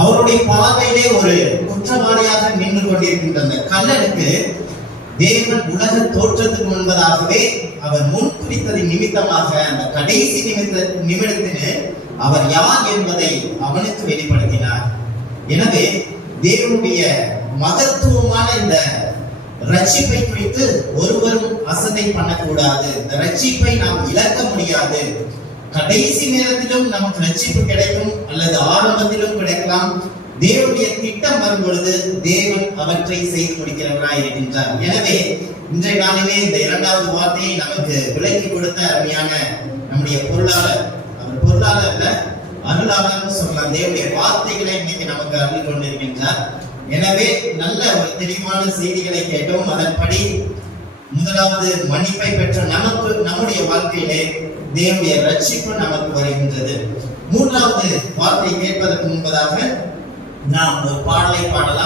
அவருடைய பார்வையிலே ஒரு குற்றவாளியாக நின்று கொண்டிருக்கின்ற அந்த கல்லனுக்கு தேவன் உலக தோற்றத்துக்கு முன்பதாகவே அவர் முன் குறித்ததின் நிமித்தமாக அந்த கடைசி நிமித்த நிமிடத்திന് அவர் யார் என்பதை அவனுக்கு வெளிப்படுத்தினார். எனவே தேவனுடைய மகத்துவமான இந்த ரட்சிப்பை குறித்து ஒருவரும் அசதை பண்ணக்கூடாது. இந்த ரட்சிப்பை நாம் இழக்க முடியாது. கடைசி நேரத்திலும் நமக்கு ரட்சிப்பு கிடைக்கும் அல்லது ஆரம்பத்திலும் இருக்கலாம் தேவனுடைய திட்டம் வரும் பொழுது தேவன் அவற்றை செய்து முடிக்கிறவராய் இருக்கின்றார். எனவே இன்றைய நாளிலே இந்த இரண்டாவது வார்த்தையை நமக்கு விளக்கி கொடுத்த அருமையான நம்முடைய பொருளாளர். அவர் பொருளாளர்ல அருளாளர் சொல்லலாம். தேவனுடைய வார்த்தைகளை இன்னைக்கு நமக்கு அருள் கொண்டிருக்கின்றார். எனவே நல்ல ஒரு தெளிவான செய்திகளை கேட்டோம். அதன்படி முதலாவது மன்னிப்பை பெற்ற நமக்கு நம்முடைய வாழ்க்கையிலே தேவனுடைய ரட்சிப்பு நமக்கு வருகின்றது. மூன்றாவது வார்த்தை கேட்பதற்கு முன்பதாக நாம் ஒரு பாடலை பாடலாம்.